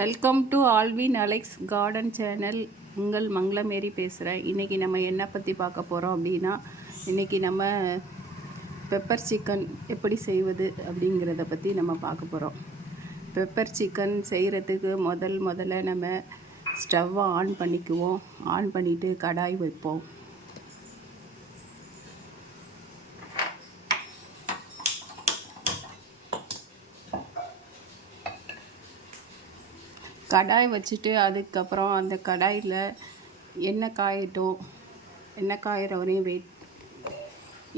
Welcome to Alvin Alex garden channel. உங்கள் மங்களமேரி பேசுகிறேன். இன்றைக்கி நம்ம என்ன பற்றி பார்க்க போகிறோம் அப்படின்னா, இன்றைக்கி நம்ம பெப்பர் சிக்கன் எப்படி செய்வது அப்படிங்கிறத பற்றி நம்ம பார்க்க போகிறோம். பெப்பர் சிக்கன் செய்கிறதுக்கு முதல்ல நம்ம ஸ்டவ்வை ஆன் பண்ணிக்குவோம். ஆன் பண்ணிவிட்டு கடாய் வைப்போம். கடாய் வச்சுட்டு அதுக்கப்புறம் அந்த கடாயில் எண்ணெய் காயட்டும். எண்ணெய் காயிற வரையும்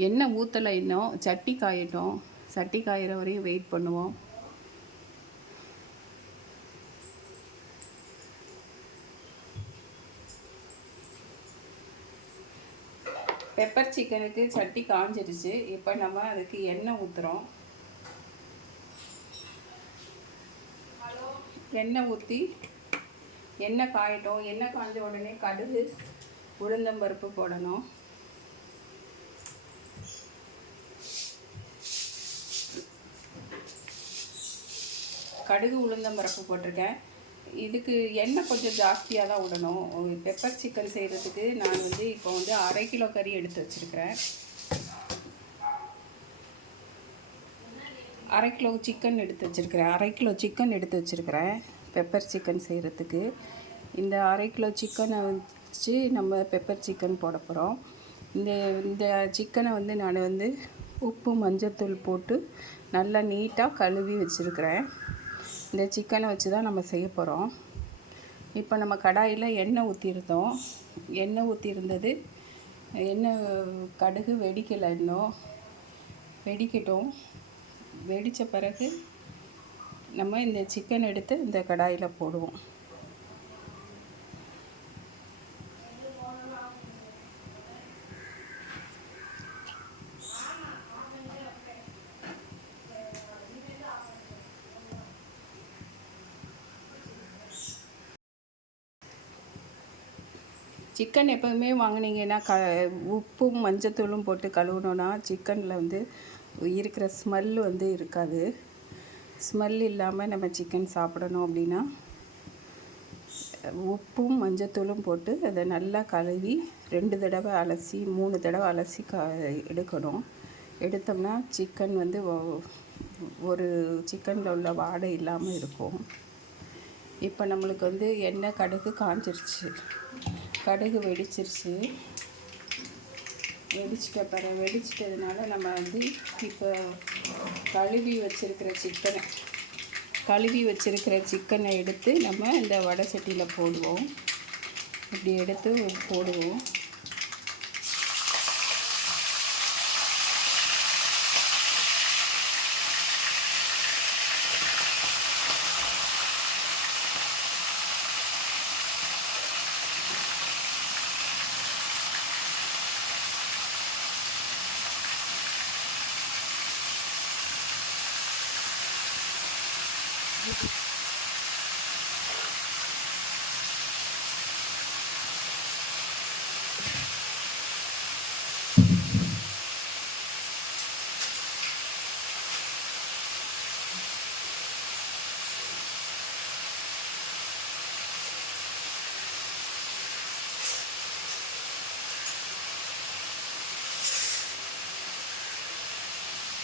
எண்ணெய் ஊற்றலை, இன்னும் சட்டி காயட்டும். சட்டி காயிற வரையும் வெயிட் பண்ணுவோம். பெப்பர் சிக்கனுக்கு சட்டி காஞ்சிடுச்சு. இப்போ நம்ம அதுக்கு எண்ணெய் ஊற்றுறோம். எண்ணெய் ஊற்றி எண்ணெய் காயட்டும். எண்ணெய் காய்ஞ்ச உடனே கடுகு உளுந்தம்பருப்பு போடணும். கடுகு உளுந்தம்பருப்பு போட்டிருக்கேன். இதுக்கு எண்ணெய் கொஞ்சம் ஜாஸ்தியாக தான் விடணும். பெப்பர் சிக்கன் செய்கிறதுக்கு நான் இப்போ 1/2 கிலோ கறி எடுத்து வச்சுருக்கிறேன். 1/2 கிலோ சிக்கன் எடுத்து வச்சுருக்கிறேன். பெப்பர் சிக்கன் செய்கிறதுக்கு இந்த 1/2 கிலோ சிக்கனை வச்சு நம்ம பெப்பர் சிக்கன் போட போகிறோம். இந்த சிக்கனை நான் உப்பு மஞ்சத்தூள் போட்டு நல்லா நீட்டாக கழுவி வச்சுருக்கிறேன். இந்த சிக்கனை வச்சு தான் நம்ம செய்ய போகிறோம். இப்போ நம்ம கடாயில் எண்ணெய் ஊற்றிருந்தோம். எண்ணெய் கடுகு வெடிக்கலை, இன்னும் வெடிக்கட்டும். வெடித்த பிறகு நம்ம இந்த சிக்கன் எடுத்து இந்த கடாயில் போடுவோம். சிக்கன் எப்போவுமே வாங்கினீங்கன்னா உப்பும் மஞ்சத்தூளும் போட்டு கழுவுனோன்னா சிக்கனில் இருக்கிற ஸ்மெல் இருக்காது. ஸ்மெல் இல்லாமல் நம்ம சிக்கன் சாப்பிடணும் அப்படின்னா உப்பும் மஞ்சத்தூளும் போட்டு அதை நல்லா கழுவி 2 தடவை அலசி 3 தடவை அலசி எடுக்கணும். எடுத்தோம்னா சிக்கன் ஒரு சிக்கனில் உள்ள வாடை இல்லாமல் இருக்கும். இப்போ நம்மளுக்கு எண்ணெய் கடுகு காஞ்சிருச்சு. கடுகு வெடிச்சிருச்சு. வெடிச்சிட்டதுனால நம்ம இப்போ கழுவி வச்சுருக்கிற சிக்கனை எடுத்து நம்ம இந்த வடை சட்டியில் போடுவோம். இப்படி எடுத்து போடுவோம்.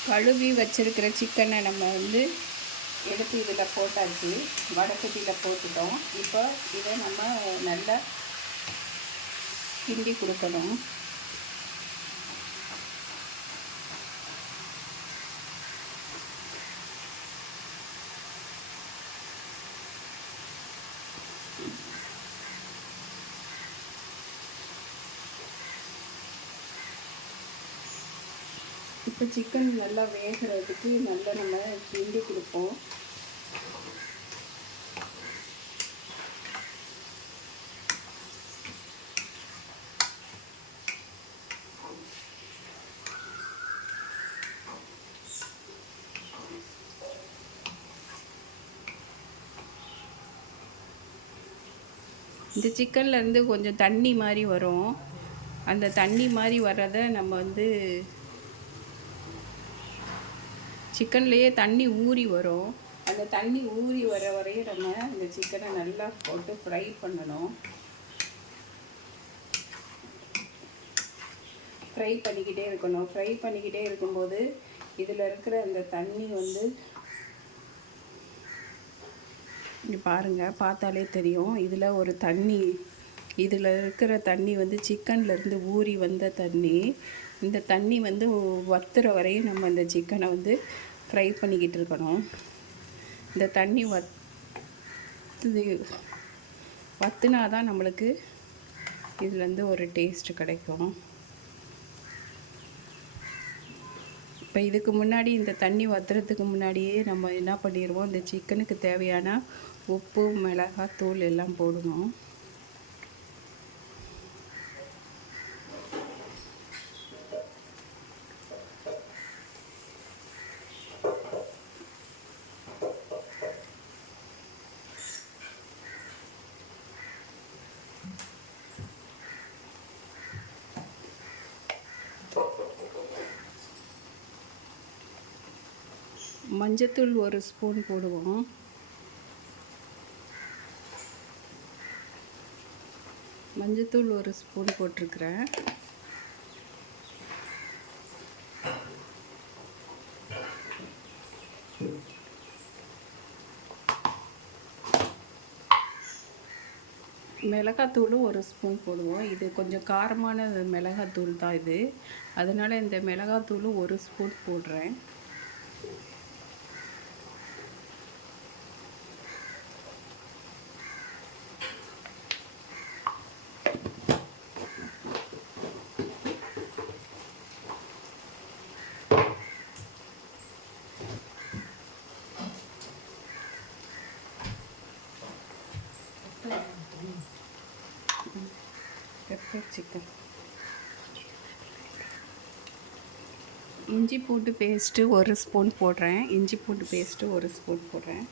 கழுவி வச்சுருக்கிற சிக்கனை நம்ம எடுத்து இதில் போட்டாச்சு. வடசட்டியில் போட்டுட்டோம். இப்போ இதை நம்ம நல்லா கிண்டி கொடுக்கணும். இப்போ சிக்கன் நல்லா வேகிறதுக்கு நல்லா நம்ம கிண்டி கொடுப்போம். இந்த சிக்கன்லேருந்து கொஞ்சம் தண்ணி மாதிரி வரும். அந்த தண்ணி மாதிரி வர்றதை நம்ம சிக்கன்லேயே தண்ணி ஊறி வரும். அந்த தண்ணி ஊறி வர வரையும் நம்ம இந்த சிக்கனை நல்லா போட்டு ஃப்ரை பண்ணணும். ஃப்ரை பண்ணிக்கிட்டே இருக்கணும். ஃப்ரை பண்ணிக்கிட்டே இருக்கும்போது இதில் இருக்கிற அந்த தண்ணி வந்து இங்கே பாருங்கள், பார்த்தாலே தெரியும். இதில் ஒரு தண்ணி, இதில் இருக்கிற தண்ணி வந்து சிக்கன்லேருந்து ஊறி வந்த தண்ணி. இந்த தண்ணி வந்து வத்துற வரையும் நம்ம இந்த சிக்கனை வந்து ஃப்ரை பண்ணிக்கிட்டு இருக்கணும். இந்த தண்ணி வத்துனா தான் நம்மளுக்கு இதுலேருந்து ஒரு டேஸ்ட்டு கிடைக்கும். இப்போ இதுக்கு முன்னாடி இந்த தண்ணி வத்துறதுக்கு முன்னாடியே நம்ம என்ன பண்ணிடுவோம், இந்த சிக்கனுக்கு தேவையான உப்பு, மிளகாய் தூள் எல்லாம் போடணும். மஞ்சத்தூள் 1 ஸ்பூன் போடுவோம். மஞ்சத்தூள் 1 ஸ்பூன் போட்டிருக்கிறேன். மிளகாத்தூளும் 1 ஸ்பூன் போடுவோம். இது கொஞ்சம் காரமான மிளகாத்தூள் தான் இது, அதனால் இந்த மிளகாத்தூளும் 1 ஸ்பூன் போடுறேன். பெப்பர் சிக்கன், இஞ்சி பூண்டு பேஸ்ட்டு 1 ஸ்பூன் போடுறேன். இஞ்சி பூண்டு பேஸ்ட்டு 1 ஸ்பூன் போடுறேன்.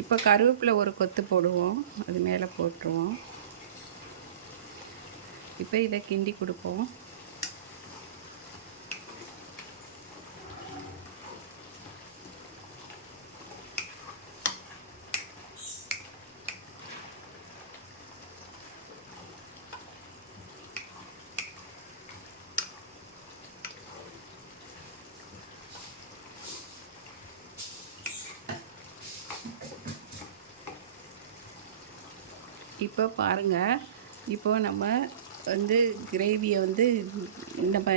இப்போ கருவேப்பிலை 1 கொத்து போடுவோம், அது மேலே போட்டுருவோம். இப்போ இதை கிண்டி கொடுப்போம். இப்போ பாருங்கள், இப்போ நம்ம வந்து கிரேவியை வந்து நம்ம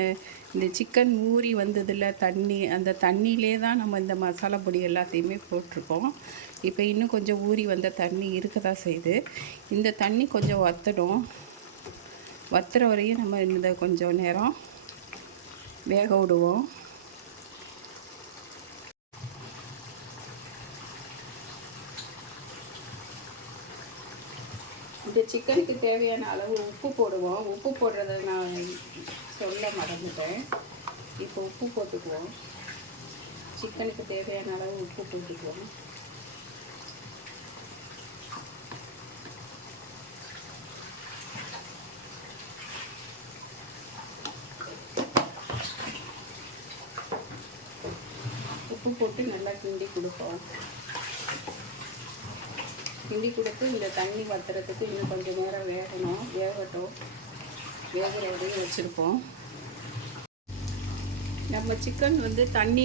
இந்த சிக்கன் ஊறி வந்ததில் தண்ணி, அந்த தண்ணியிலே தான் நம்ம இந்த மசாலா பொடி எல்லாத்தையுமே போட்டிருக்கோம். இப்போ இன்னும் கொஞ்சம் ஊறி வந்த தண்ணி இருக்க தான் செய்யுது. இந்த தண்ணி கொஞ்சம் வற்றணும். வற்றுற வரையும் நம்ம இந்த கொஞ்சம் நேரம் வேக விடுவோம். இந்த சிக்கனுக்கு தேவையான அளவு உப்பு போடுவோம். உப்பு போடுறத நான் சொல்ல மறந்துட்டேன். இப்போ உப்பு போட்டுக்குவோம். சிக்கனுக்கு தேவையான அளவு உப்பு போட்டுக்குவோம். உப்பு போட்டு நல்லா கிண்டி கொடுப்போம். கிண்டி கொடுத்து இந்த தண்ணி வத்துறதுக்கு இன்னும் கொஞ்சம் நேரம் வேகட்டும். வேகிற வரையும் வச்சுருப்போம். நம்ம சிக்கன் வந்து தண்ணி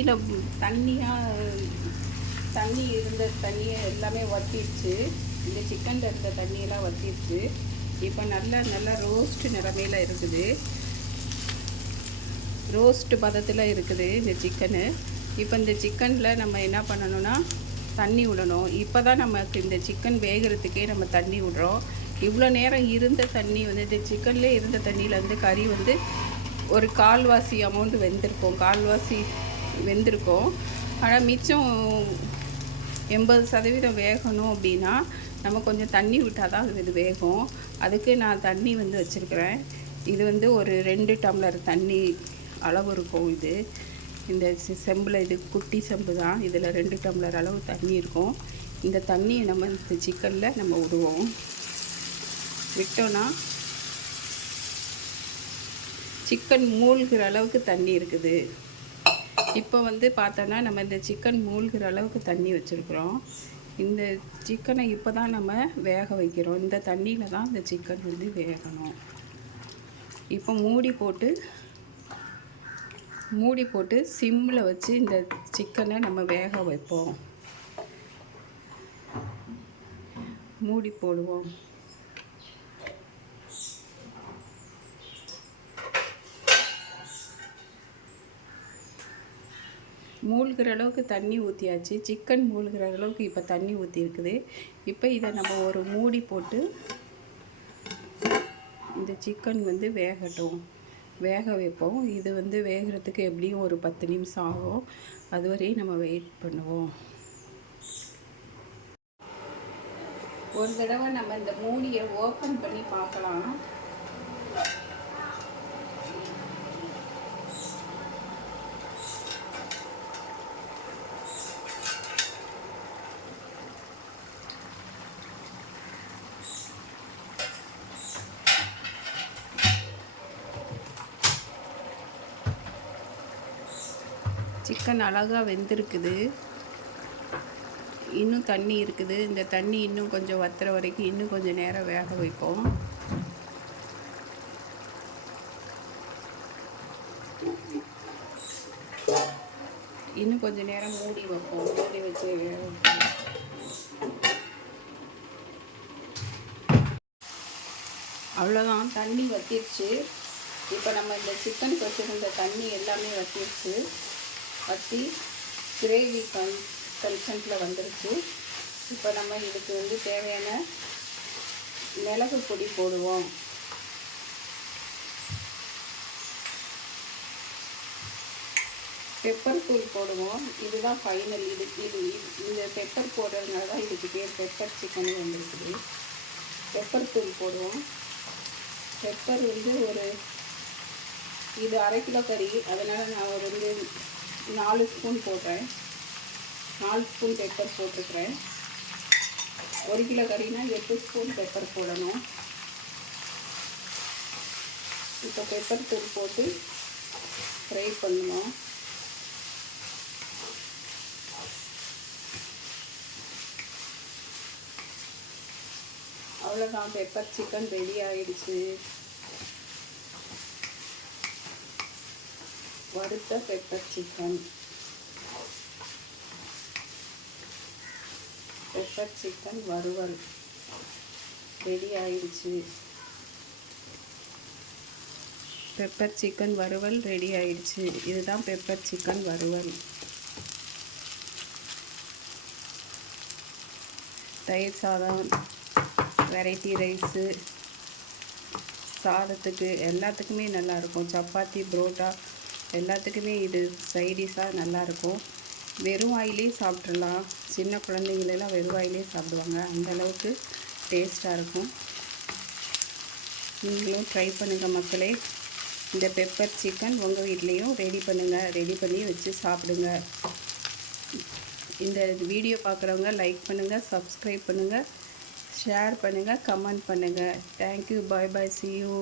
இருந்த தண்ணியை எல்லாமே வற்றிடுச்சு. இந்த சிக்கனில் இருந்த தண்ணியெல்லாம் வற்றிடுச்சு. இப்போ நல்லா ரோஸ்ட் நிறமையில் இருக்குது. ரோஸ்ட் பதத்தில் இருக்குது இந்த சிக்கனு. இப்போ இந்த சிக்கனில் நம்ம என்ன பண்ணணும்னா தண்ணி விடணும். இப்போ தான் நமக்கு இந்த சிக்கன் வேகிறதுக்கே நம்ம தண்ணி விடுறோம். இவ்வளோ நேரம் இருந்த தண்ணி வந்து இந்த சிக்கன்லேயே இருந்த தண்ணியில் வந்து கறி வந்து ஒரு கால்வாசி அமௌண்ட் வெந்திருக்கும். ஆனால் மிச்சம் 80% வேகணும் அப்படின்னா நம்ம கொஞ்சம் தண்ணி விட்டால் தான் இது வேகும். அதுக்கு நான் தண்ணி வந்து வச்சுருக்கிறேன். இது வந்து ஒரு 2 டம்ளர் தண்ணி அளவு இருக்கும். இது இந்த செம்பில், இது குட்டி செம்பு தான். இதில் 2 டம்ளர் அளவு தண்ணி இருக்கும். இந்த தண்ணியை நம்ம இந்த சிக்கனில் நம்ம விடுவோம். விட்டோன்னா சிக்கன் மூழ்கிற அளவுக்கு தண்ணி இருக்குது. இப்போ வந்து பார்த்தோன்னா நம்ம இந்த சிக்கன் மூழ்கிற அளவுக்கு தண்ணி வச்சுருக்குறோம். இந்த சிக்கனை இப்போ தான் நம்ம வேக வைக்கிறோம். இந்த தண்ணியில் தான் இந்த சிக்கன் வந்து வேகணும். இப்போ மூடி போட்டு சிம்மில் வச்சு இந்த சிக்கனை நம்ம வேக வைப்போம். மூடி போடுவோம். மூழ்கிற அளவுக்கு தண்ணி ஊற்றியாச்சு. சிக்கன் மூழ்கிற அளவுக்கு இப்போ தண்ணி ஊற்றிருக்குது. இப்போ இதை நம்ம ஒரு மூடி போட்டு இந்த சிக்கன் வந்து வேக வைப்போம். இது வந்து வேகிறதுக்கு எப்படியும் ஒரு 10 நிமிஷம் ஆகும். அதுவரையும் நம்ம வெயிட் பண்ணுவோம். ஒரு தடவை நம்ம இந்த மூடியை ஓப்பன் பண்ணி பார்க்கலாம். சிக்கன் அழகாக வெந்திருக்குது. இன்னும் தண்ணி இருக்குது. இந்த தண்ணி இன்னும் கொஞ்சம் வத்துற வரைக்கும் இன்னும் கொஞ்சம் நேரம் வேக வைப்போம். இன்னும் கொஞ்சம் நேரம் மூடி வைப்போம். மூடி வச்சு வேக வைப்போம். அவ்வளோதான், தண்ணி வற்றிடுச்சு. இப்போ நம்ம இந்த சிக்கனுக்கு வச்சுருந்த தண்ணி எல்லாமே வற்றி கிரேவி கன்சென்ட்டில் வந்துருச்சு. இப்போ நம்ம இதுக்கு வந்து தேவையான மிளகு பொடி போடுவோம். பெப்பர் தூள் போடுவோம். இதுதான் ஃபைனல். இந்த பெப்பர் போடுறதுனால தான் இதுக்கு பேர் பெப்பர் சிக்கன் வந்துருக்குது. பெப்பர் தூள் போடுவோம். பெப்பர் வந்து இது 1/2 கிலோ கறி, அதனால் நான் ஒரு 4 ஸ்பூன் போடுறேன். 4 ஸ்பூன் பெப்பர் போட்டுக்கிறேன். 1 கிலோ கறினா 8 ஸ்பூன் பெப்பர் போடணும். இப்போ பெப்பர் தூள் போட்டு ஃப்ரை பண்ணுவோம். அவ்வளோதான், பெப்பர் சிக்கன் ரெடி ஆகிடுச்சு. வறுத்த பெப்பர் சிக்கன் வறுவல் ரெடி ஆயிடுச்சு. பெப்பர் சிக்கன் வறுவல் ரெடி ஆயிடுச்சு. இதுதான் பெப்பர் சிக்கன் வறுவல். தயிர் சாதம், வெரைட்டி ரைஸு, சாதத்துக்கு எல்லாத்துக்குமே நல்லாயிருக்கும். சப்பாத்தி, புரோட்டா எல்லாத்துக்குமே இது சைடிஷாக நல்லாயிருக்கும். வெறும் வாயிலே சாப்பிட்றலாம். சின்ன குழந்தைங்களெல்லாம் வெறும் வாயிலே சாப்பிடுவாங்க. அந்தளவுக்கு டேஸ்ட்டாக இருக்கும். நீங்களும் ட்ரை பண்ணுங்கள் மக்களே. இந்த பெப்பர் சிக்கன் உங்கள் வீட்லேயும் ரெடி பண்ணுங்கள். ரெடி பண்ணி வச்சு சாப்பிடுங்க. இந்த வீடியோ பார்க்குறவங்க லைக் பண்ணுங்கள், சப்ஸ்கிரைப் பண்ணுங்கள், ஷேர் பண்ணுங்கள், கமெண்ட் பண்ணுங்கள். Thank you. Bye bye. see you.